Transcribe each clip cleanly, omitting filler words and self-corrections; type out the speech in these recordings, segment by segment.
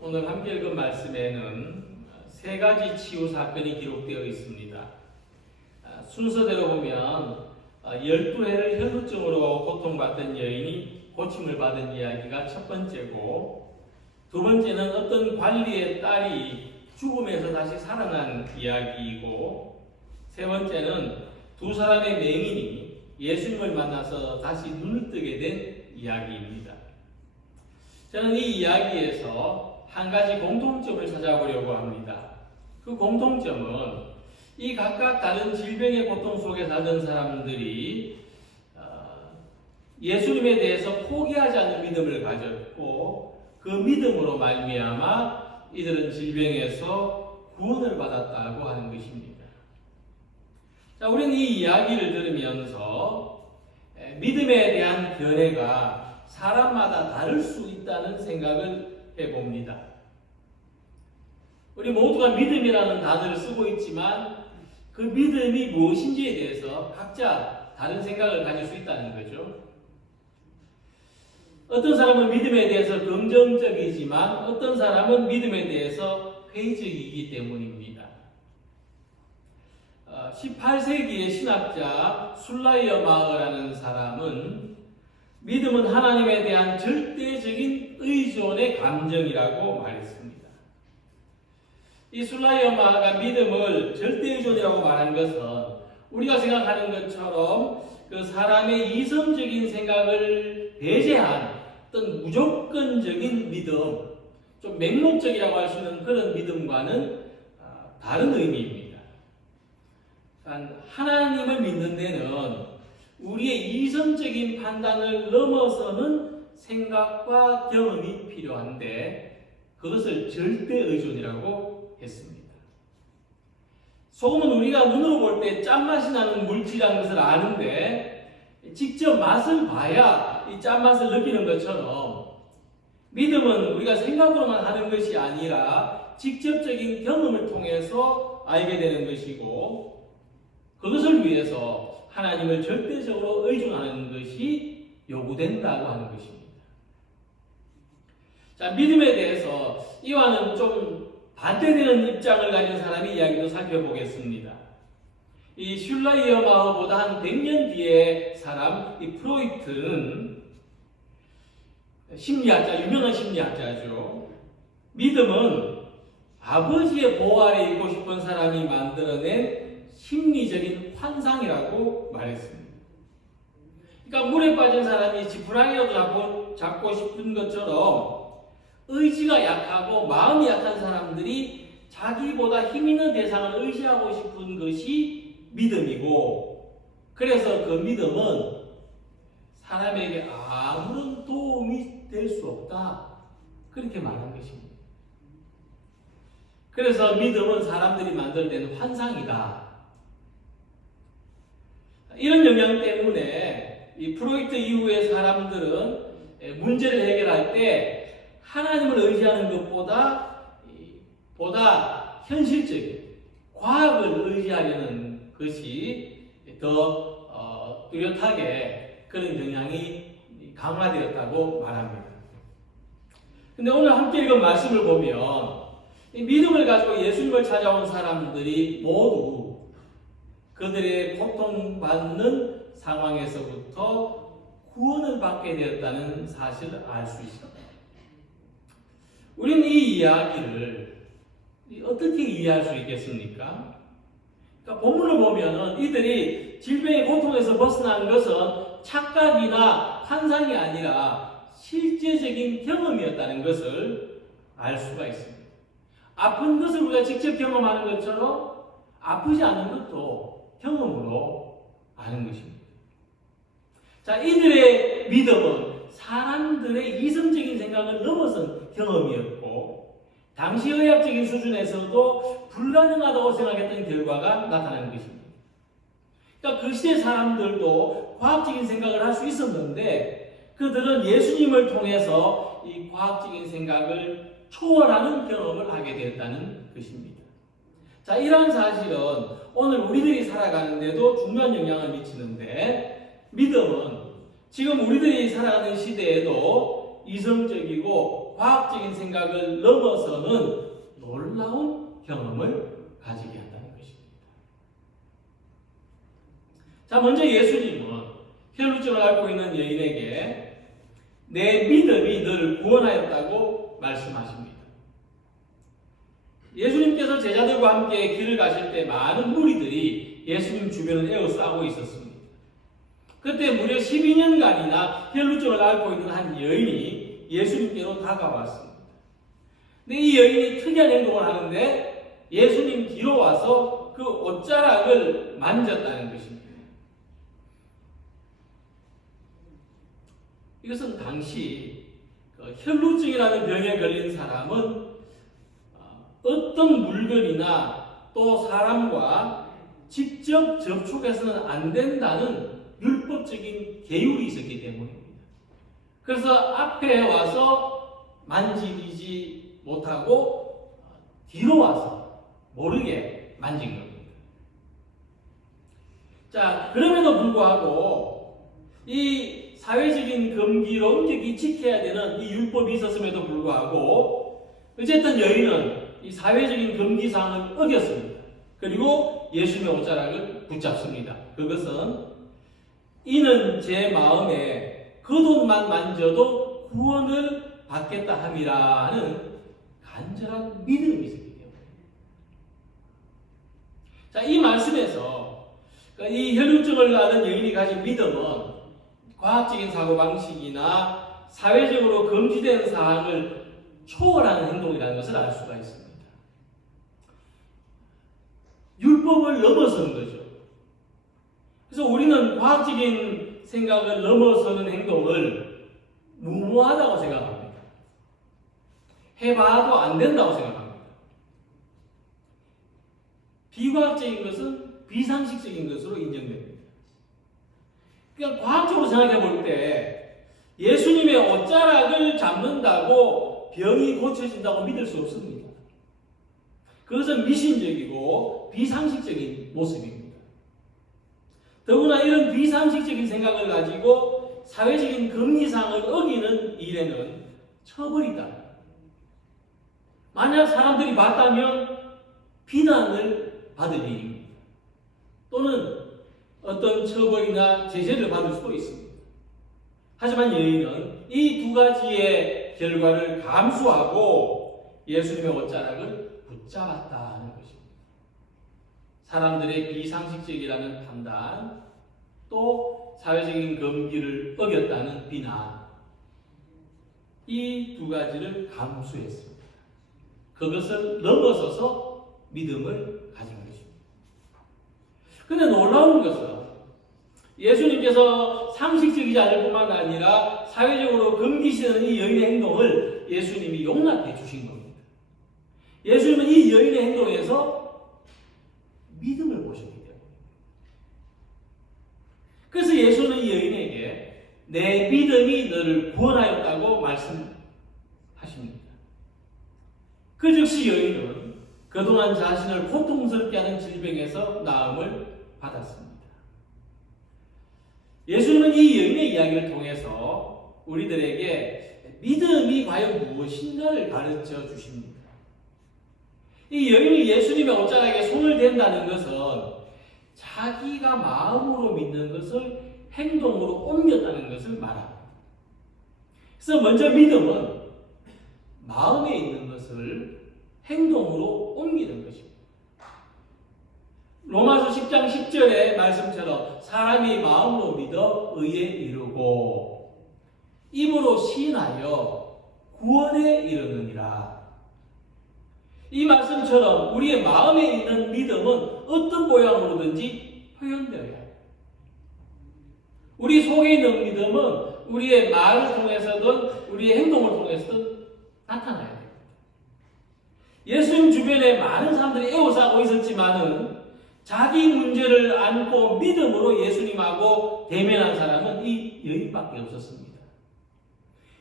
오늘 함께 읽은 말씀에는 세 가지 치유 사건이 기록되어 있습니다. 순서대로 보면 12해를 혈루증으로 고통받던 여인이 고침을 받은 이야기가 첫 번째고, 두 번째는 어떤 관리의 딸이 죽음에서 다시 살아난 이야기이고, 세 번째는 두 사람의 맹인이 예수님을 만나서 다시 눈을 뜨게 된 이야기입니다. 저는 이 이야기에서 한 가지 공통점을 찾아보려고 합니다. 그 공통점은 이 각각 다른 질병의 고통 속에 살던 사람들이 예수님에 대해서 포기하지 않는 믿음을 가졌고, 그 믿음으로 말미암아 이들은 질병에서 구원을 받았다고 하는 것입니다. 자, 우리는 이 이야기를 들으면서 믿음에 대한 견해가 사람마다 다를 수 있다는 생각을 해봅니다. 우리 모두가 믿음이라는 단어를 쓰고 있지만 그 믿음이 무엇인지에 대해서 각자 다른 생각을 가질 수 있다는 거죠. 어떤 사람은 믿음에 대해서 긍정적이지만 어떤 사람은 믿음에 대해서 회의적이기 때문입니다. 18세기의 신학자 술라이어마흐라는 사람은 믿음은 하나님에 대한 절대적인 의존의 감정이라고 말했습니다. 이 술라이어마흐가 믿음을 절대의존이라고 말한 것은 우리가 생각하는 것처럼 그 사람의 이성적인 생각을 배제한 어떤 무조건적인 믿음, 좀 맹목적이라고 할 수 있는 그런 믿음과는 다른 의미입니다. 하나님을 믿는 데는 우리의 이성적인 판단을 넘어서는 생각과 경험이 필요한데 그것을 절대의존이라고 했습니다. 소금은 우리가 눈으로 볼 때 짠맛이 나는 물질이라는 것을 아는데 직접 맛을 봐야 이 짠맛을 느끼는 것처럼 믿음은 우리가 생각으로만 하는 것이 아니라 직접적인 경험을 통해서 알게 되는 것이고, 그것을 위해서 하나님을 절대적으로 의존하는 것이 요구된다고 하는 것입니다. 자, 믿음에 대해서 이와는 좀 반대되는 입장을 가진 사람의 이야기도 살펴보겠습니다. 이 슐라이어마흐보다 한 100년 뒤의 사람, 이 프로이트는 유명한 심리학자죠. 믿음은 아버지의 보호 아래 있고 싶은 사람이 만들어낸 심리적인 환상이라고 말했습니다. 그러니까 물에 빠진 사람이 지푸라기라도 잡고 싶은 것처럼 의지가 약하고 마음이 약한 사람들이 자기보다 힘 있는 대상을 의지하고 싶은 것이 믿음이고, 그래서 그 믿음은 사람에게 아무런 도움이 될 수 없다, 그렇게 말한 것입니다. 그래서 믿음은 사람들이 만들어낸 환상이다. 이런 영향 때문에 이 프로이트 이후의 사람들은 문제를 해결할 때 하나님을 의지하는 것보다 현실적인 과학을 의지하려는 것이 더 뚜렷하게 그런 영향이 강화되었다고 말합니다. 근데 오늘 함께 읽은 말씀을 보면 이 믿음을 가지고 예수님을 찾아온 사람들이 모두 그들의 고통받는 상황에서부터 구원을 받게 되었다는 사실을 알 수 있습니다. 우리는 이 이야기를 어떻게 이해할 수 있겠습니까? 그러니까 본문을 보면은 이들이 질병의 고통에서 벗어난 것은 착각이나 환상이 아니라 실제적인 경험이었다는 것을 알 수가 있습니다. 아픈 것을 우리가 직접 경험하는 것처럼 아프지 않은 것도 경험으로 아는 것입니다. 자, 이들의 믿음은 사람들의 이성적인 생각을 넘어선 경험이었고, 당시 의학적인 수준에서도 불가능하다고 생각했던 결과가 나타나는 것입니다. 그러니까 그 시대 사람들도 과학적인 생각을 할 수 있었는데 그들은 예수님을 통해서 이 과학적인 생각을 초월하는 경험을 하게 되었다는 것입니다. 자, 이러한 사실은 오늘 우리들이 살아가는데도 중요한 영향을 미치는데, 믿음은 지금 우리들이 살아가는 시대에도 이성적이고 과학적인 생각을 넘어서는 놀라운 경험을 가지게 한다는 것입니다. 자, 먼저 예수님은 혈루증을 앓고 있는 여인에게 내 믿음이 너를 구원하였다고 말씀하십니다. 예수님께서 제자들과 함께 길을 가실 때 많은 무리들이 예수님 주변을 에워싸고 있었습니다. 그때 무려 12년간이나 혈루증을 앓고 있는 한 여인이 예수님께로 다가왔습니다. 근데 이 여인이 특이한 행동을 하는데 예수님 뒤로 와서 그 옷자락을 만졌다는 것입니다. 이것은 당시 혈루증이라는 병에 걸린 사람은 어떤 물건이나 또 사람과 직접 접촉해서는 안 된다는 율법적인 계율이 있었기 때문입니다. 그래서 앞에 와서 만지지 못하고 뒤로 와서 모르게 만진 겁니다. 자, 그럼에도 불구하고 이 사회적인 금기로 엄격히 지켜야 되는 이 율법이 있었음에도 불구하고 어쨌든 여인은 이 사회적인 금기사항을 어겼습니다. 그리고 예수님의 옷자락을 붙잡습니다. 그것은 이는 제 마음에 겉옷만 만져도 구원을 받겠다 함이라는 간절한 믿음이 있었기 때문에. 자, 이 말씀에서 이 혈루증을 앓은 여인이 가진 믿음은 과학적인 사고방식이나 사회적으로 금지된 사항을 초월하는 행동이라는 것을 알 수가 있습니다. 율법을 넘어서는 거죠. 그래서 우리는 과학적인 생각을 넘어서는 행동을 무모하다고 생각합니다. 해봐도 안 된다고 생각합니다. 비과학적인 것은 비상식적인 것으로 인정됩니다. 그러니까 과학적으로 생각해 볼 때 예수님의 옷자락을 잡는다고 병이 고쳐진다고 믿을 수 없습니다. 그것은 미신적이고 비상식적인 모습입니다. 더구나 이런 비상식적인 생각을 가지고 사회적인 금기사항을 어기는 일에는 처벌이다. 만약 사람들이 봤다면 비난을 받을 일입니다. 또는 어떤 처벌이나 제재를 받을 수도 있습니다. 하지만 여인은 이 두 가지의 결과를 감수하고 예수님의 옷자락을 붙잡았다는 것입니다. 사람들의 비상식적이라는 판단, 또 사회적인 금기를 어겼다는 비난, 이 두 가지를 감수했습니다. 그것을 넘어서서 믿음을 가진 것입니다. 그런데 놀라운 것은 예수님께서 상식적이지 않을 뿐만 아니라 사회적으로 금기시하는 이 여인의 행동을 예수님이 용납해 주신 겁니다. 예수님은 이 여인의 행동에서 믿음을 보셨기 때문입니다. 그래서 예수는 이 여인에게 내 믿음이 너를 구원하였다고 말씀하십니다. 그 즉시 여인은 그동안 자신을 고통스럽게 하는 질병에서 나음을 받았습니다. 예수님은 이 여인의 이야기를 통해서 우리들에게 믿음이 과연 무엇인가를 가르쳐 주십니다. 이 여인이 예수님의 옷자락에 손을 댄다는 것은 자기가 마음으로 믿는 것을 행동으로 옮겼다는 것을 말합니다. 그래서 먼저 믿음은 마음에 있는 것을 행동으로 옮기는 것입니다. 로마서 10장 10절의 말씀처럼 사람이 마음으로 믿어 의에 이르고 입으로 시인하여 구원에 이르느니라. 이 말씀처럼 우리의 마음에 있는 믿음은 어떤 모양으로든지 표현되어야 합니다. 우리 속에 있는 믿음은 우리의 말을 통해서든 우리의 행동을 통해서든 나타나야 됩니다. 예수님 주변에 많은 사람들이 에워싸고 있었지만은 자기 문제를 안고 믿음으로 예수님하고 대면한 사람은 이 여인밖에 없었습니다.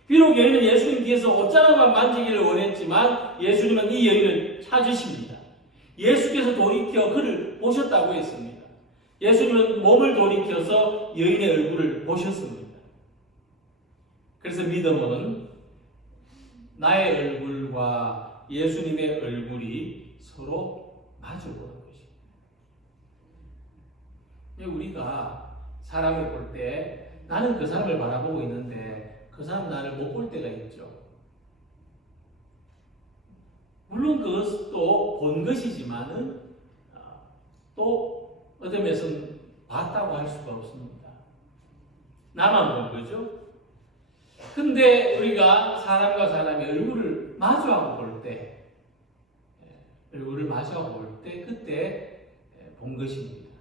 비록 여인은 예수님 뒤에서 옷자락만 만지기를 원했지만 예수님은 이 여인을 찾으십니다. 예수께서 돌이켜 그를 보셨다고 했습니다. 예수님은 몸을 돌이켜서 여인의 얼굴을 보셨습니다. 그래서 믿음은 나의 얼굴과 예수님의 얼굴이 서로 마주보는 것입니다. 우리가 사람을 볼 때 나는 그 사람을 바라보고 있는데 그 사람 나를 못 볼 때가 있죠. 물론 그것도 본 것이지만은 또 어떤 면에서는 봤다고 할 수가 없습니다. 나만 본 거죠. 근데 우리가 사람과 사람의 얼굴을 마주하고 볼 때, 그때 본 것입니다.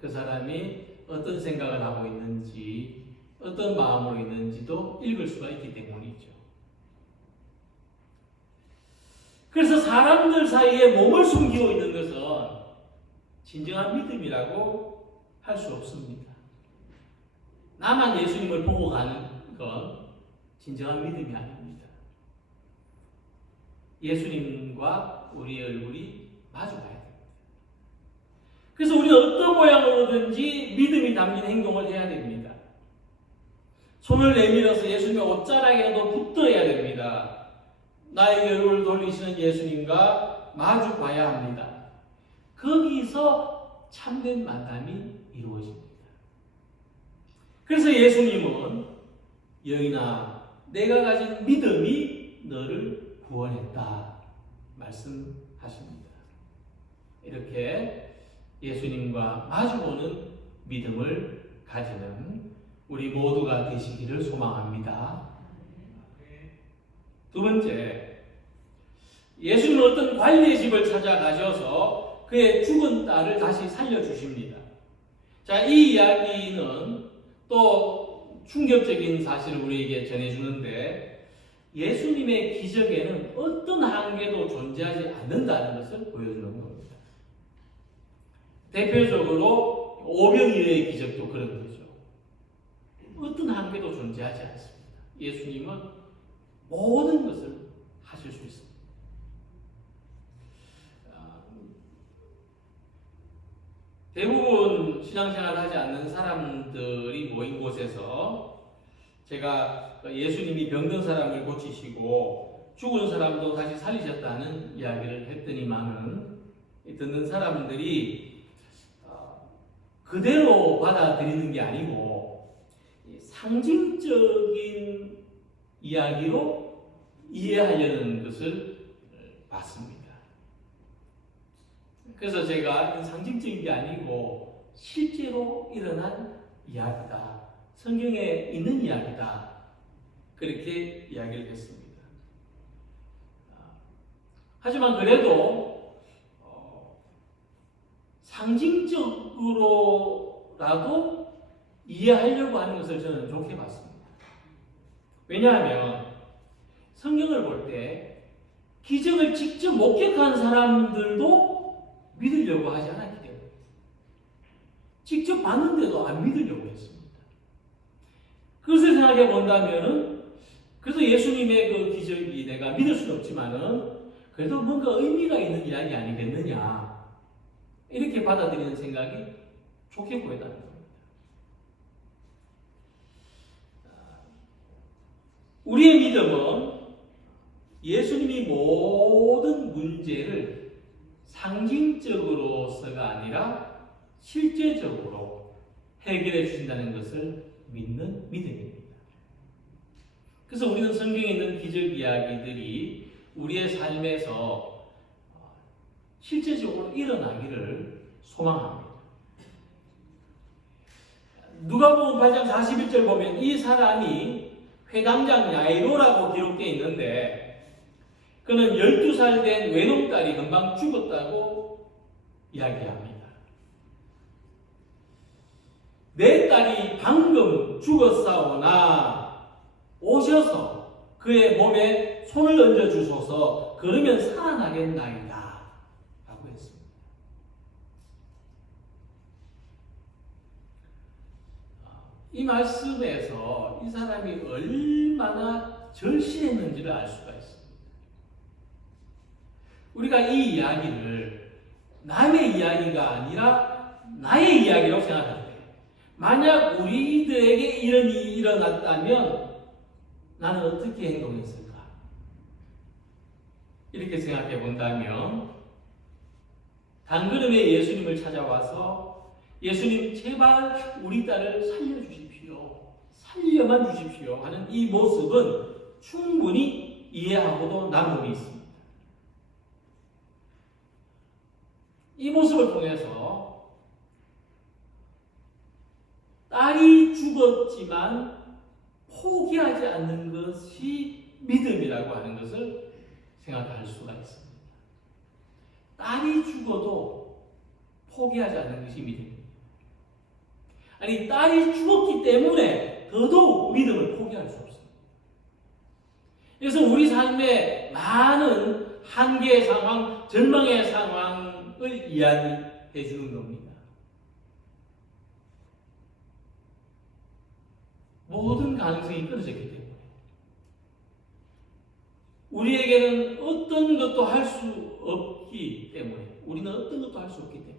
그 사람이 어떤 생각을 하고 있는지, 어떤 마음으로 있는지도 읽을 수가 있기 때문이죠. 그래서 사람들 사이에 몸을 숨기고 있는 것은 진정한 믿음이라고 할 수 없습니다. 나만 예수님을 보고 가는 건 진정한 믿음이 아닙니다. 예수님과 우리의 얼굴이 마주가야 됩니다. 그래서 우리는 어떤 모양으로든지 믿음이 담긴 행동을 해야 됩니다. 손을 내밀어서 예수님의 옷자락에도 붙들어야 됩니다. 나에게 얼굴을 돌리시는 예수님과 마주 봐야 합니다. 거기서 참된 만남이 이루어집니다. 그래서 예수님은 여인아, 내가 가진 믿음이 너를 구원했다 말씀하십니다. 이렇게 예수님과 마주보는 믿음을 가지는 우리 모두가 되시기를 소망합니다. 두 번째, 예수님은 어떤 관리의 집을 찾아가셔서 그의 죽은 딸을 다시 살려주십니다. 자, 이 이야기는 또 충격적인 사실을 우리에게 전해주는데 예수님의 기적에는 어떤 한계도 존재하지 않는다는 것을 보여주는 겁니다. 대표적으로 오병이어의 기적도 그런 거죠. 어떤 한계도 존재하지 않습니다. 예수님은 모든 것을 하실 수 있습니다. 대부분 신앙생활을 하지 않는 사람들이 모인 곳에서 제가 예수님이 병든 사람을 고치시고 죽은 사람도 다시 살리셨다는 이야기를 했더니만은 듣는 사람들이 그대로 받아들이는 게 아니고 상징적인 이야기로 이해하려는 것을 봤습니다. 그래서 제가 상징적인 게 아니고 실제로 일어난 이야기다. 성경에 있는 이야기다. 그렇게 이야기를 했습니다. 하지만 그래도 상징적으로라도 이해하려고 하는 것을 저는 좋게 봤습니다. 왜냐하면 성경을 볼 때 기적을 직접 목격한 사람들도 믿으려고 하지 않았기 때문에 직접 봤는데도 안 믿으려고 했습니다. 그것을 생각해 본다면은 그래도 예수님의 그 기적이 내가 믿을 수는 없지만은 그래도 뭔가 의미가 있는 이야기 아니겠느냐 이렇게 받아들이는 생각이 좋게 보였다는 겁니다. 우리의 믿음은 예수님이 모든 문제를 상징적으로서가 아니라 실제적으로 해결해 주신다는 것을 믿는 믿음입니다. 그래서 우리는 성경에 있는 기적 이야기들이 우리의 삶에서 실제적으로 일어나기를 소망합니다. 누가복음 8장 41절 보면 이 사람이 회당장 야이로라고 기록되어 있는데 그는 12살 된 외놈딸이 금방 죽었다고 이야기합니다. 내 딸이 방금 죽었사오나 오셔서 그의 몸에 손을 얹어 주소서 그러면 살아나겠나이다 라고 했습니다. 이 말씀에서 이 사람이 얼마나 절실했는지를 알 수가 있습니다. 우리가 이 이야기를 남의 이야기가 아니라 나의 이야기라고 생각할 때 만약 우리들에게 이런 일이 일어났다면 나는 어떻게 행동했을까? 이렇게 생각해 본다면 단걸음에 예수님을 찾아와서 예수님 제발 우리 딸을 살려주십시오. 살려만 주십시오 하는 이 모습은 충분히 이해하고도 남음이 있습니다. 이 모습을 통해서 딸이 죽었지만 포기하지 않는 것이 믿음이라고 하는 것을 생각할 수가 있습니다. 딸이 죽어도 포기하지 않는 것이 믿음입니다. 아니, 딸이 죽었기 때문에 더더욱 믿음을 포기할 수 없습니다. 그래서 우리 삶에 많은 한계의 상황, 절망의 상황을 이야기해 주는 겁니다. 모든 가능성이 끊어졌기 때문에 우리에게는 어떤 것도 할 수 없기 때문에 우리는 어떤 것도 할 수 없기 때문에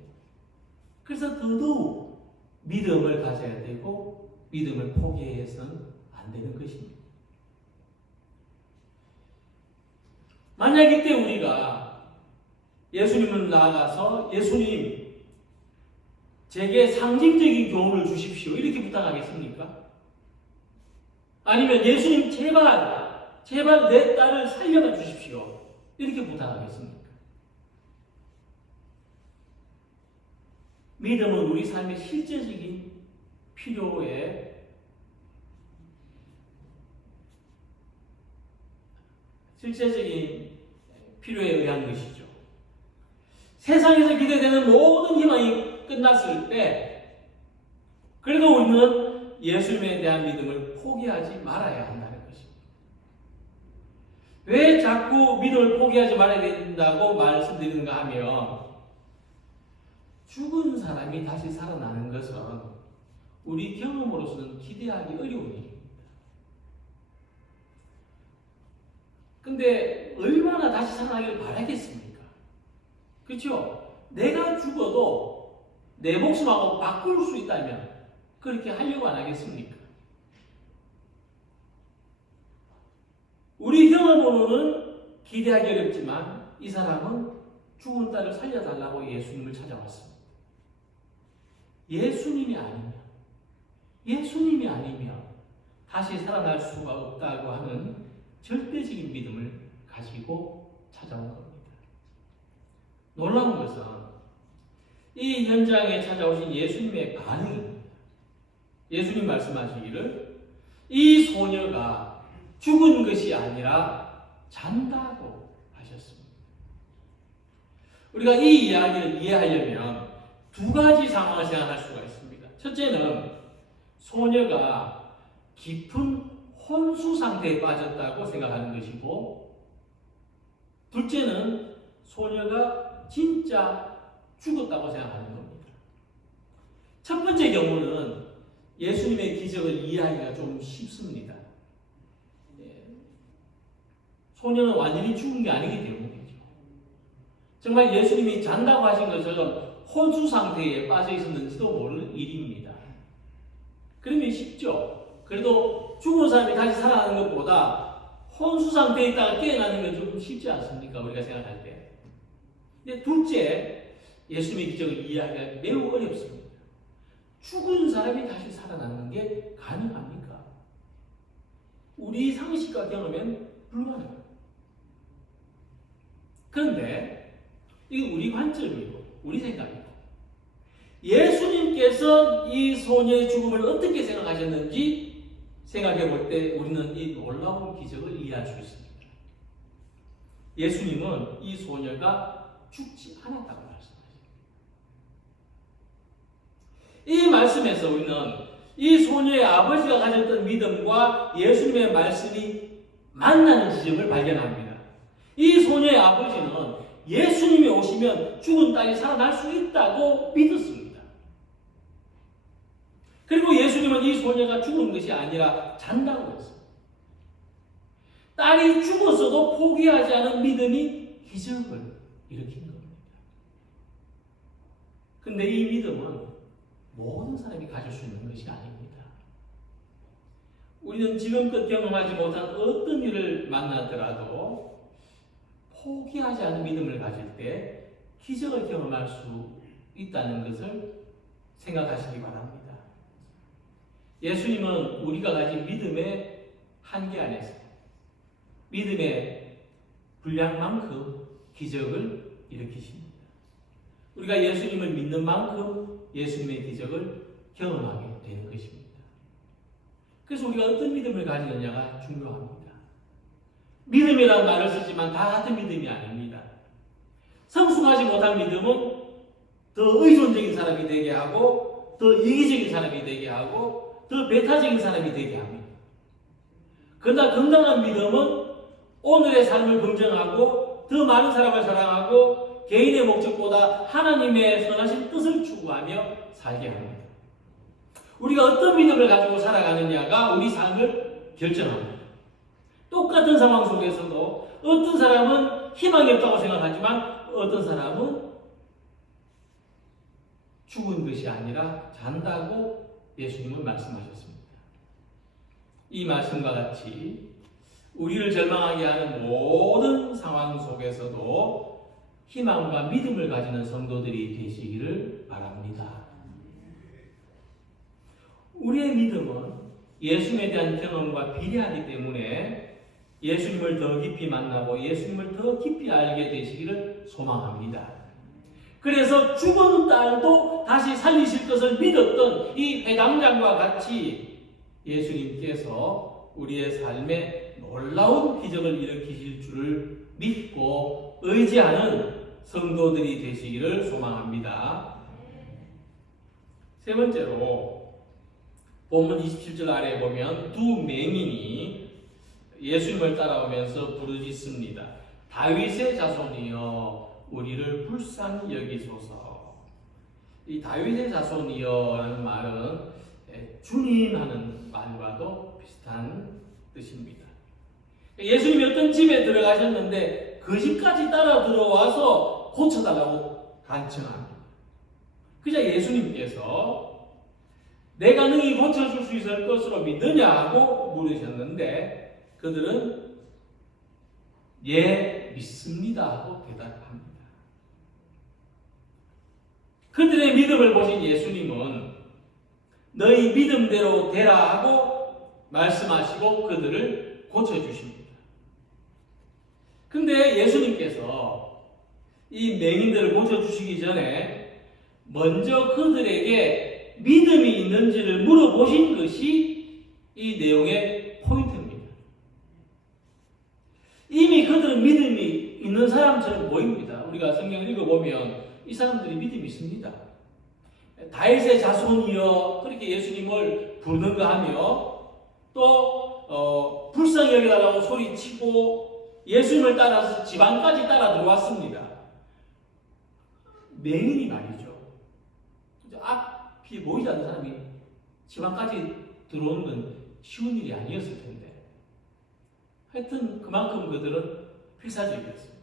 그래서 더더욱 믿음을 가져야 되고 믿음을 포기해서는 안 되는 것입니다. 만약 이때 우리가 예수님을 나아가서 예수님 제게 상징적인 교훈을 주십시오 이렇게 부탁하겠습니까? 아니면 예수님 제발 내 딸을 살려봐 주십시오 이렇게 부탁하겠습니까? 믿음은 우리 삶의 실제적인 필요에 의한 것이죠. 세상에서 기대되는 모든 희망이 끝났을 때 그래도 우리는 예수님에 대한 믿음을 포기하지 말아야 한다는 것입니다. 왜 자꾸 믿음을 포기하지 말아야 된다고 말씀드리는가 하면 죽은 사람이 다시 살아나는 것은 우리 경험으로서는 기대하기 어려운 일입니다. 근데 얼마나 다시 살아나기를 바라겠습니까? 그렇죠? 내가 죽어도 내 목숨하고 바꿀 수 있다면 그렇게 하려고 안 하겠습니까? 우리 경험으로는 기대하기 어렵지만 이 사람은 죽은 딸을 살려달라고 예수님을 찾아왔습니다. 예수님이 아니면 다시 살아날 수가 없다고 하는 절대적인 믿음을 가지고 찾아온 겁니다. 놀라운 것은 이 현장에 찾아오신 예수님의 반응입니다. 예수님 말씀하시기를 이 소녀가 죽은 것이 아니라 잔다고 하셨습니다. 우리가 이 이야기를 이해하려면 두 가지 상황을 생각할 수가 있습니다. 첫째는 소녀가 깊은 혼수 상태에 빠졌다고 생각하는 것이고 둘째는 소녀가 진짜 죽었다고 생각하는 겁니다. 첫 번째 경우는 예수님의 기적을 이해하기가 좀 쉽습니다. 소녀는 완전히 죽은 게 아니기 때문이죠. 정말 예수님이 잔다고 하신 것처럼 혼수 상태에 빠져 있었는지도 모를 일입니다. 그러면 쉽죠. 그래도 죽은 사람이 다시 살아나는 것보다 혼수 상태에 있다가 깨어나는 건 좀 쉽지 않습니까? 우리가 생각할 때. 근데 둘째, 예수님의 기적을 이해하기가 매우 어렵습니다. 죽은 사람이 다시 살아나는 게 가능합니까? 우리 상식과 경험엔 불가능합니다. 그런데 이게 우리 관점이고 우리 생각이고 예수님께서 이 소녀의 죽음을 어떻게 생각하셨는지 생각해 볼 때 우리는 이 놀라운 기적을 이해할 수 있습니다. 예수님은 이 소녀가 죽지 않았다고 말씀하십니다. 이 말씀에서 우리는 이 소녀의 아버지가 가졌던 믿음과 예수님의 말씀이 만나는 지점을 발견합니다. 이 소녀의 아버지는 예수님이 오시면 죽은 딸이 살아날 수 있다고 믿었습니다. 그리고 예수님은 이 소녀가 죽은 것이 아니라 잔다고 했습니다. 딸이 죽었어도 포기하지 않은 믿음이 기적을 일으킨 겁니다. 근데 이 믿음은 모든 사람이 가질 수 있는 것이 아닙니다. 우리는 지금껏 경험하지 못한 어떤 일을 만나더라도 포기하지 않은 믿음을 가질 때 기적을 경험할 수 있다는 것을 생각하시기 바랍니다. 예수님은 우리가 가진 믿음의 한계 안에서 믿음의 분량만큼 기적을 일으키십니다. 우리가 예수님을 믿는 만큼 예수님의 기적을 경험하게 되는 것입니다. 그래서 우리가 어떤 믿음을 가지느냐가 중요합니다. 믿음이라는 말을 쓰지만 다 같은 믿음이 아닙니다. 성숙하지 못한 믿음은 더 의존적인 사람이 되게 하고 더 이기적인 사람이 되게 하고 더 배타적인 사람이 되게 합니다. 그러나 건강한 믿음은 오늘의 삶을 긍정하고 더 많은 사람을 사랑하고 개인의 목적보다 하나님의 선하신 뜻을 추구하며 살게 합니다. 우리가 어떤 믿음을 가지고 살아가느냐가 우리 삶을 결정합니다. 똑같은 상황 속에서도 어떤 사람은 희망이 없다고 생각하지만 어떤 사람은 죽은 것이 아니라 잔다고 예수님은 말씀하셨습니다. 이 말씀과 같이 우리를 절망하게 하는 모든 상황 속에서도 희망과 믿음을 가지는 성도들이 되시기를 바랍니다. 우리의 믿음은 예수님에 대한 경험과 비례하기 때문에 예수님을 더 깊이 만나고 예수님을 더 깊이 알게 되시기를 소망합니다. 그래서 죽은 딸도 다시 살리실 것을 믿었던 이 회당장과 같이 예수님께서 우리의 삶에 놀라운 기적을 일으키실 줄을 믿고 의지하는 성도들이 되시기를 소망합니다. 세 번째로 본문 27절 아래에 보면 두 맹인이 예수님을 따라오면서 부르짖습니다. 다윗의 자손이여 우리를 불쌍히 여기소서. 이 다윗의 자손이여라는 말은 주님 하는 말과도 비슷한 뜻입니다. 예수님이 어떤 집에 들어가셨는데 그 집까지 따라 들어와서 고쳐달라고 간청합니다. 그자 예수님께서 내가 능히 고쳐줄 수 있을 것으로 믿느냐 하고 물으셨는데 그들은 예 믿습니다 하고 대답합니다. 그들의 믿음을 보신 예수님은 너희 믿음대로 되라 하고 말씀하시고 그들을 고쳐주십니다. 근데 예수님께서 이 맹인들을 고쳐주시기 전에 먼저 그들에게 믿음이 있는지를 물어보신 것이 이 내용의 포인트입니다. 이미 그들은 믿음이 있는 사람처럼 보입니다. 우리가 성경을 읽어보면 이 사람들이 믿음이 있습니다. 다윗의 자손이여 그렇게 예수님을 부르는가 하며 또 불쌍히 여겨달라고 소리치고 예수님을 따라서 집안까지 따라 들어왔습니다. 맹인이 말이죠. 앞이 보이지 않는 사람이 집안까지 들어오는 건 쉬운 일이 아니었을 텐데 하여튼 그만큼 그들은 필사적이었습니다.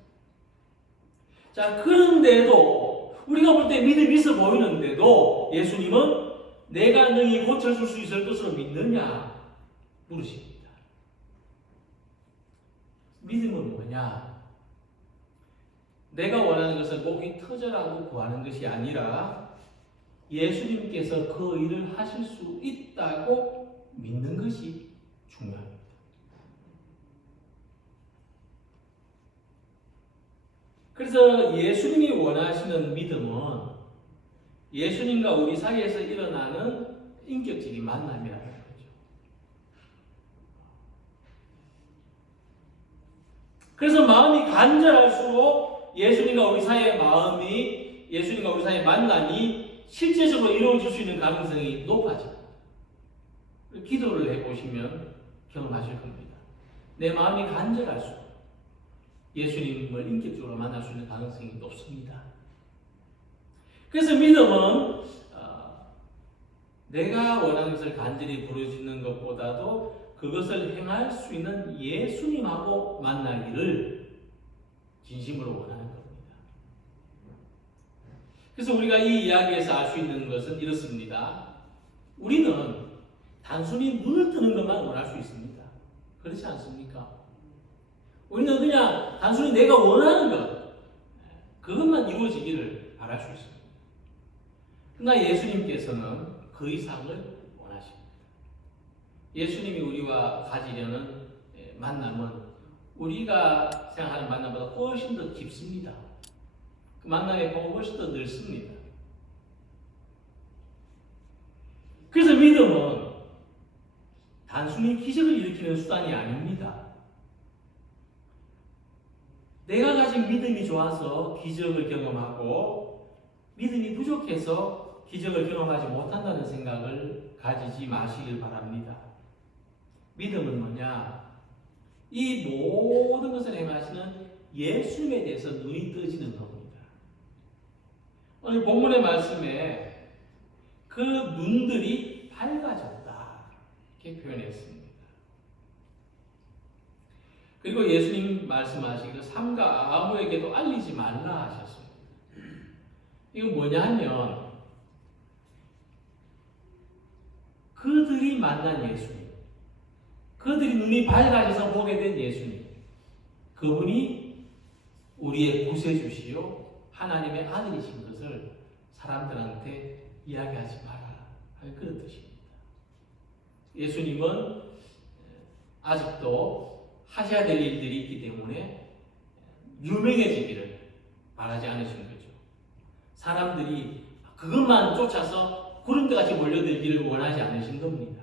자, 그런데도 우리가 볼 때 믿음이 있어 보이는데도 예수님은 내가 능히 고쳐줄 수 있을 것으로 믿느냐 물으십니다. 믿음은 뭐냐? 내가 원하는 것을 목이 터져라고 구하는 것이 아니라 예수님께서 그 일을 하실 수 있다고 믿는 것이 중요합니다. 그래서 예수님이 원하시는 믿음은 예수님과 우리 사이에서 일어나는 인격적인 만남이라는 거죠. 그래서 마음이 간절할수록 예수님과 우리 사이의 예수님과 우리 사이의 만남이 실제적으로 이루어질 수 있는 가능성이 높아집니다. 기도를 해보시면 경험하실 겁니다. 내 마음이 간절할수록 예수님을 인격적으로 만날 수 있는 가능성이 높습니다. 그래서 믿음은 내가 원하는 것을 간절히 부르짖는 것보다도 그것을 행할 수 있는 예수님하고 만나기를 진심으로 원하는 겁니다. 그래서 우리가 이 이야기에서 알 수 있는 것은 이렇습니다. 우리는 단순히 눈을 뜨는 것만 원할 수 있습니다. 그렇지 않습니까? 우리는 그냥 단순히 내가 원하는 것, 이루어지기를 바랄 수 있습니다. 그러나 예수님께서는 그 이상을 원하십니다. 예수님이 우리와 가지려는 만남은 우리가 생각하는 만남보다 훨씬 더 깊습니다. 그 만남의 폭은 훨씬 더 넓습니다. 그래서 믿음은 단순히 기적을 일으키는 수단이 아닙니다. 내가 가진 믿음이 좋아서 기적을 경험하고 믿음이 부족해서 기적을 경험하지 못한다는 생각을 가지지 마시길 바랍니다. 믿음은 뭐냐? 이 모든 것을 행하시는 예수님에 대해서 눈이 떠지는 겁니다. 오늘 본문의 말씀에 그 눈들이 밝아졌다 이렇게 표현했습니다. 그리고 예수님 말씀하시기를 삼가 아무에게도 알리지 말라 하셨습니다. 이건 뭐냐 하면 그들이 만난 예수님, 그들이 눈이 밝아져서 보게 된 예수님, 그분이 우리의 구세주시요 하나님의 아들이신 것을 사람들한테 이야기하지 마라 하는 그런 뜻입니다. 예수님은 아직도 하셔야 될 일들이 있기 때문에 유명해지기를 바라지 않으신 거죠. 사람들이 그것만 쫓아서 구름대같이 몰려들기를 원하지 않으신 겁니다.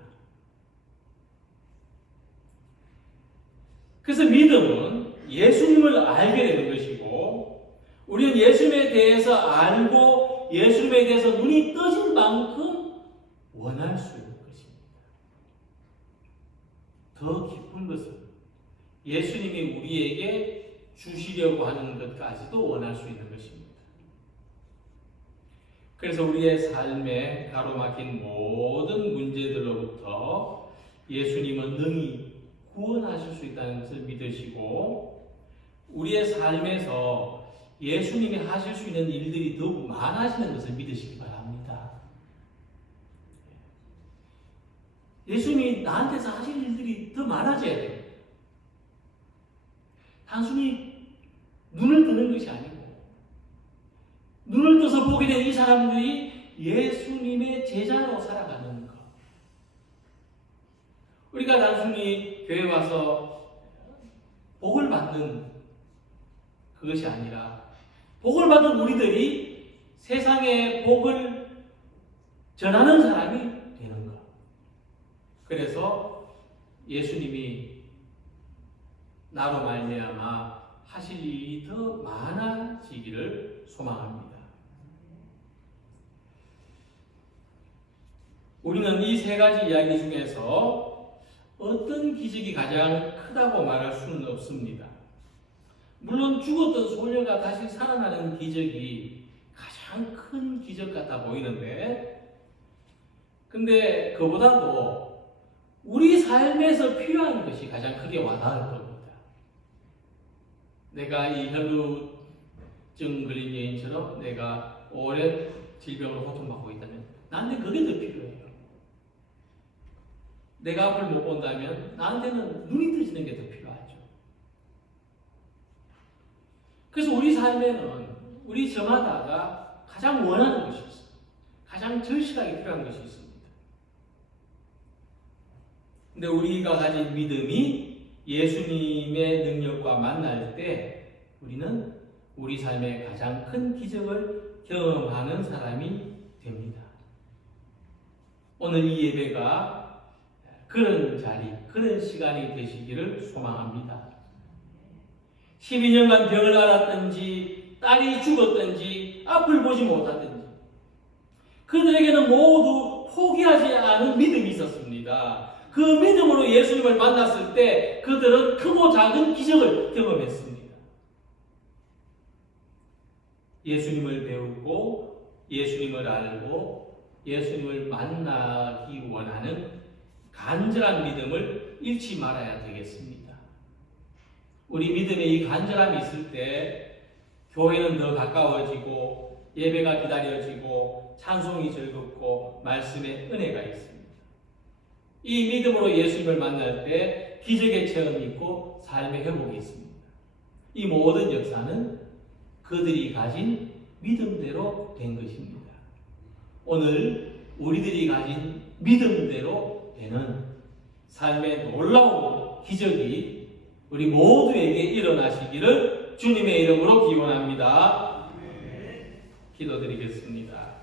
그래서 믿음은 예수님을 알게 되는 것이고 우리는 예수님에 대해서 알고 예수님에 대해서 눈이 떠질 만큼 원할 수 있는 것입니다. 더 깊은 것은 예수님이 우리에게 주시려고 하는 것까지도 원할 수 있는 것입니다. 그래서 우리의 삶에 가로막힌 모든 문제들로부터 예수님은 능히 구원하실 수 있다는 것을 믿으시고 우리의 삶에서 예수님이 하실 수 있는 일들이 더욱 많아지는 것을 믿으시기 바랍니다. 예수님이 나한테서 하실 일들이 더 많아져야 돼요. 단순히 눈을 뜨는 것이 아니고 눈을 떠서 보게 된 이 사람들이 예수님의 제자로 살아가는 것. 우리가 단순히 교회 와서 복을 받는 그것이 아니라 복을 받은 우리들이 세상에 복을 전하는 사람이 되는 것. 그래서 예수님이 나로 말미암아 하실 일이 더 많아지기를 소망합니다. 우리는 이 세 가지 이야기 중에서 어떤 기적이 가장 크다고 말할 수는 없습니다. 물론 죽었던 소녀가 다시 살아나는 기적이 가장 큰 기적 같아 보이는데 근데 그보다도 우리 삶에서 필요한 것이 가장 크게 와닿을 겁니다. 내가 이 혈루증 걸린 여인처럼 내가 오랜 질병으로 고통받고 있다면 나한테 그게 더 필요해요. 내가 앞을 못 본다면 나한테는 눈이 뜨지는 게 더 필요하죠. 그래서 우리 삶에는 우리 저마다가 가장 원하는 것이 있어요. 가장 절실하게 필요한 것이 있습니다. 근데 우리가 가진 믿음이 예수님의 능력과 만날 때 우리는 우리 삶의 가장 큰 기적을 경험하는 사람이 됩니다. 오늘 이 예배가 그런 자리, 그런 시간이 되시기를 소망합니다. 12년간 병을 앓았든지 딸이 죽었든지 앞을 보지 못하든지 그들에게는 모두 포기하지 않은 믿음이 있었습니다. 그 믿음으로 예수님을 만났을 때 그들은 크고 작은 기적을 경험했습니다. 예수님을 배우고 예수님을 알고 예수님을 만나기 원하는 간절한 믿음을 잃지 말아야 되겠습니다. 우리 믿음에 이 간절함이 있을 때 교회는 더 가까워지고 예배가 기다려지고 찬송이 즐겁고 말씀의 은혜가 있습니다. 이 믿음으로 예수님을 만날 때 기적의 체험이 있고 삶의 회복이 있습니다. 이 모든 역사는 그들이 가진 믿음대로 된 것입니다. 오늘 우리들이 가진 믿음대로 되는 삶의 놀라운 기적이 우리 모두에게 일어나시기를 주님의 이름으로 기원합니다. 기도드리겠습니다.